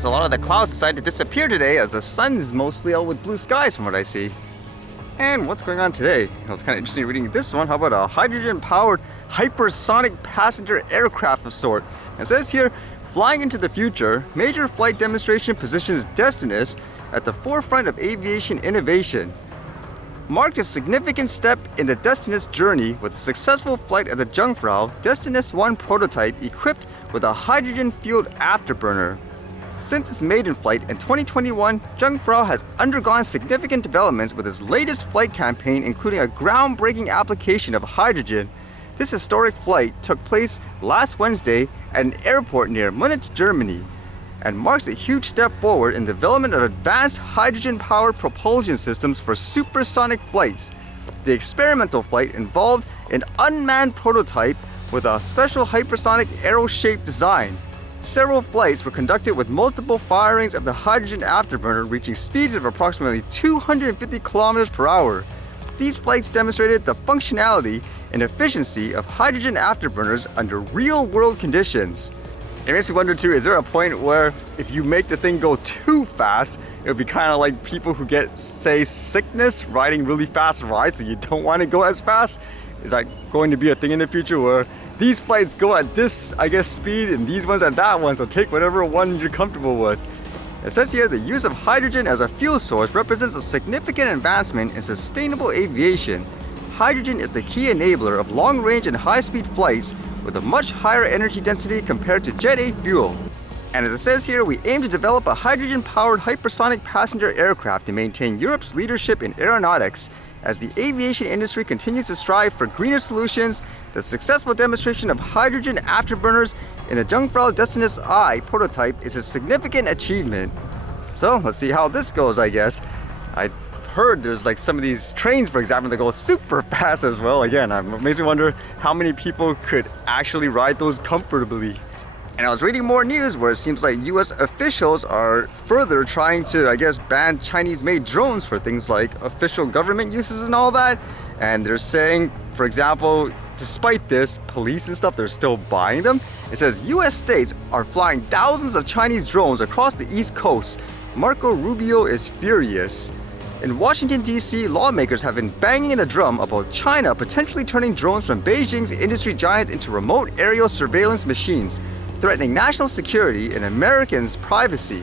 guess a lot of the clouds decided to disappear today as the sun is mostly out with blue skies from what I see. And what's going on today? It's kind of interesting reading this one. How about a hydrogen-powered hypersonic passenger aircraft of sort? It says here, flying into the future, major flight demonstration positions Destinus at the forefront of aviation innovation. Marked a significant step in the Destinus journey with a successful flight of the Jungfrau Destinus 1 prototype equipped with a hydrogen-fueled afterburner. Since its maiden flight in 2021, Jungfrau has undergone significant developments with its latest flight campaign, including a groundbreaking application of hydrogen. This historic flight took place last Wednesday at an airport near Munich, Germany, and marks a huge step forward in development of advanced hydrogen-powered propulsion systems for supersonic flights. The experimental flight involved an unmanned prototype with a special hypersonic arrow-shaped design. Several flights were conducted with multiple firings of the hydrogen afterburner, reaching speeds of approximately 250 kilometers per hour. These flights demonstrated the functionality and efficiency of hydrogen afterburners under real-world conditions. It makes me wonder too, is there a point where if you make the thing go too fast, it would be kind of like people who get, say, sickness riding really fast rides, so you don't want to go as fast? Is that going to be a thing in the future where these flights go at this, speed and these ones at that one, so take whatever one you're comfortable with? It says here the use of hydrogen as a fuel source represents a significant advancement in sustainable aviation. Hydrogen is the key enabler of long-range and high-speed flights with a much higher energy density compared to Jet A fuel. And as it says here, we aim to develop a hydrogen-powered hypersonic passenger aircraft to maintain Europe's leadership in aeronautics. As the aviation industry continues to strive for greener solutions, the successful demonstration of hydrogen afterburners in the Jungfrau Destinus I prototype is a significant achievement. So let's see how this goes, I guess. I heard there's like some of these trains, for example, that go super fast as well. Again, it makes me wonder how many people could actually ride those comfortably. And I was reading more news where it seems like US officials are further trying to, ban Chinese-made drones for things like official government uses and all that. And they're saying, for example, despite this, police and stuff, they're still buying them. It says US states are flying thousands of Chinese drones across the East Coast. Marco Rubio is furious. In Washington, D.C., lawmakers have been banging the drum about China potentially turning drones from Beijing's industry giants into remote aerial surveillance machines, threatening national security and Americans' privacy.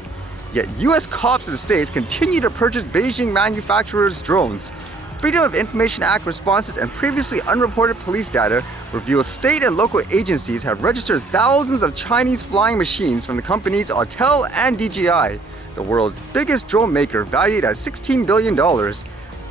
Yet U.S. cops and states continue to purchase Beijing manufacturers' drones. Freedom of Information Act responses and previously unreported police data reveal state and local agencies have registered thousands of Chinese flying machines from the companies Autel and DJI, the world's biggest drone maker, valued at $16 billion.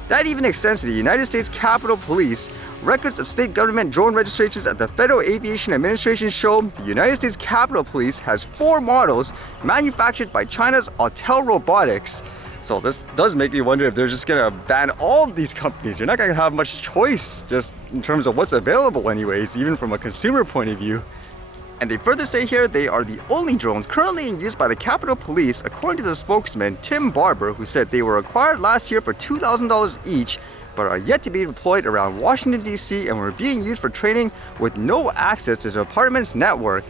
That even extends to the United States Capitol Police. Records of state government drone registrations at the Federal Aviation Administration show the United States Capitol Police has 4 models manufactured by China's Autel Robotics. So this does make me wonder if they're just gonna ban all of these companies. You're not gonna have much choice just in terms of what's available anyways, even from a consumer point of view. And they further say here they are the only drones currently in use by the Capitol Police, according to the spokesman Tim Barber, who said they were acquired last year for $2,000 each, but are yet to be deployed around Washington, D.C. and were being used for training with no access to the department's network.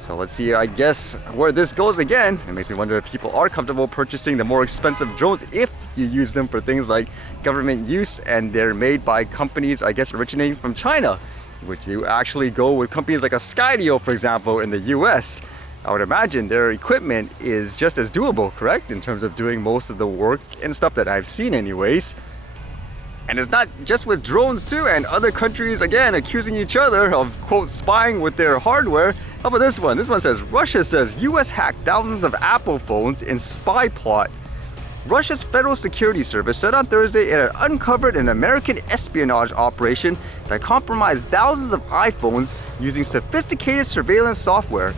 So let's see, I guess, where this goes again. It makes me wonder if people are comfortable purchasing the more expensive drones if you use them for things like government use and they're made by companies, originating from China. Would you actually go with companies like a Skydio, for example, in the US? I would imagine their equipment is just as doable, correct? In terms of doing most of the work and stuff that I've seen anyways. And it's not just with drones too, and other countries, again, accusing each other of, quote, spying with their hardware. How about this one? This one says, Russia says US hacked thousands of Apple phones in spy plot. Russia's Federal Security Service said on Thursday it had uncovered an American espionage operation that compromised thousands of iPhones using sophisticated surveillance software.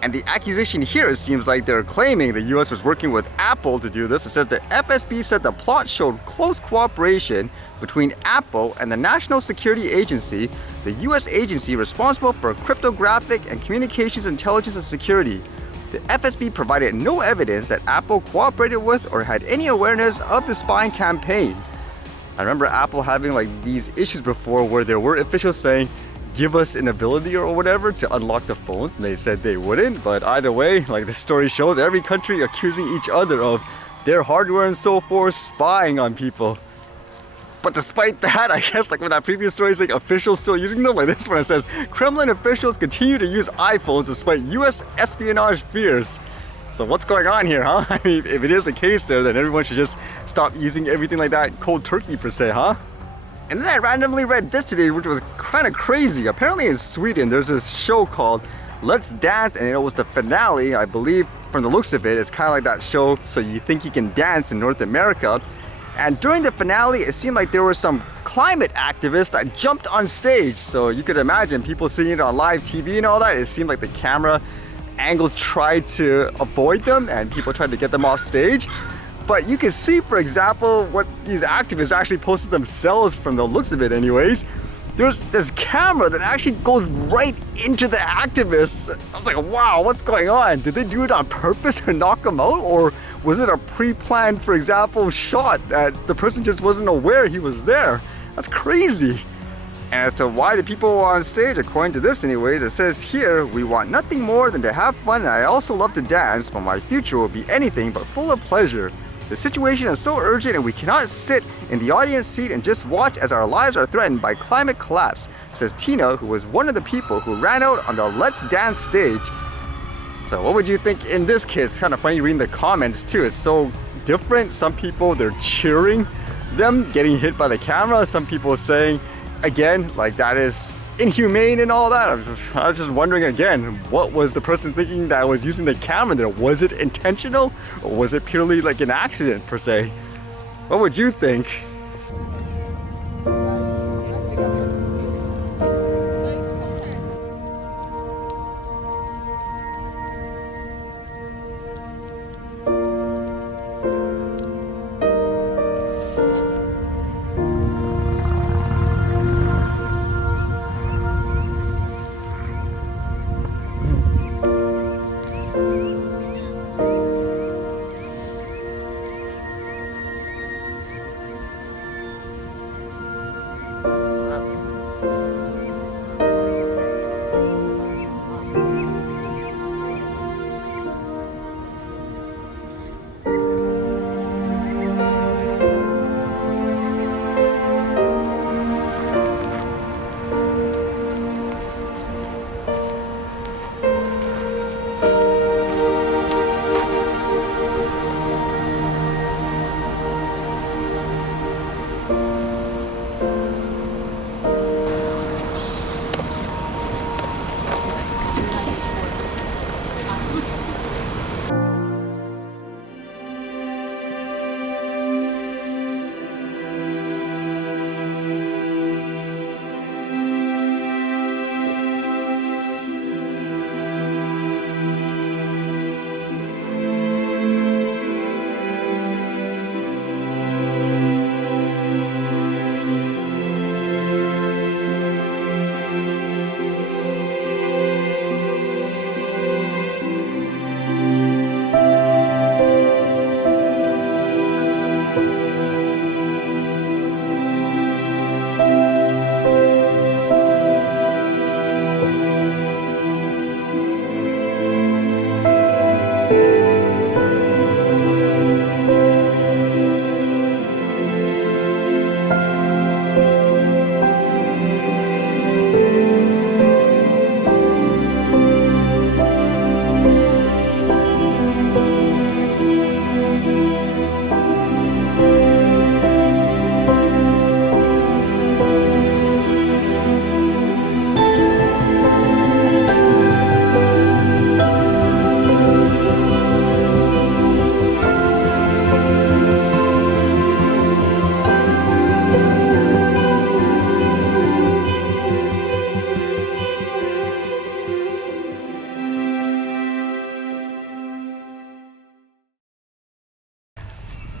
And the accusation here seems like they're claiming the US was working with Apple to do this. It says the FSB said the plot showed close cooperation between Apple and the National Security Agency, the US agency responsible for cryptographic and communications intelligence and security. The FSB provided no evidence that Apple cooperated with or had any awareness of the spying campaign. I remember Apple having these issues before where there were officials saying give us an ability or whatever to unlock the phones, and they said they wouldn't. But either way, like the story shows, every country accusing each other of their hardware and so forth spying on people. But despite that, I guess like with that previous story saying officials still using them, like this one it says, Kremlin officials continue to use iPhones despite US espionage fears. So what's going on here, huh? I mean, if it is the case there, then everyone should just stop using everything like that cold turkey per se, huh? And then I randomly read this today, which was kind of crazy. Apparently in Sweden, there's this show called Let's Dance, and it was the finale, I believe, from the looks of it. It's kind of like that show, So You Think You Can Dance in North America. And during the finale, it seemed like there were some climate activists that jumped on stage. So you could imagine people seeing it on live TV and all that. It seemed like the camera angles tried to avoid them and people tried to get them off stage. But you can see, for example, what these activists actually posted themselves from the looks of it anyways. There's this camera that actually goes right into the activists. I was like, wow, what's going on? Did they do it on purpose to knock them out? Or was it a pre-planned, for example, shot that the person just wasn't aware he was there? That's crazy. And as to why the people were on stage, according to this anyways, it says here, we want nothing more than to have fun, and I also love to dance, but my future will be anything but full of pleasure. The situation is so urgent and we cannot sit in the audience seat and just watch as our lives are threatened by climate collapse, says Tina, who was one of the people who ran out on the Let's Dance stage. So what would you think in this case? It's kind of funny reading the comments too. It's so different. Some people, they're cheering them getting hit by the camera. Some people saying, again, like that is inhumane and all that. I was just wondering again, what was the person thinking that was using the camera there? Was it intentional or was it purely like an accident per se? What would you think?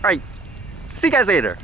Alright, see you guys later.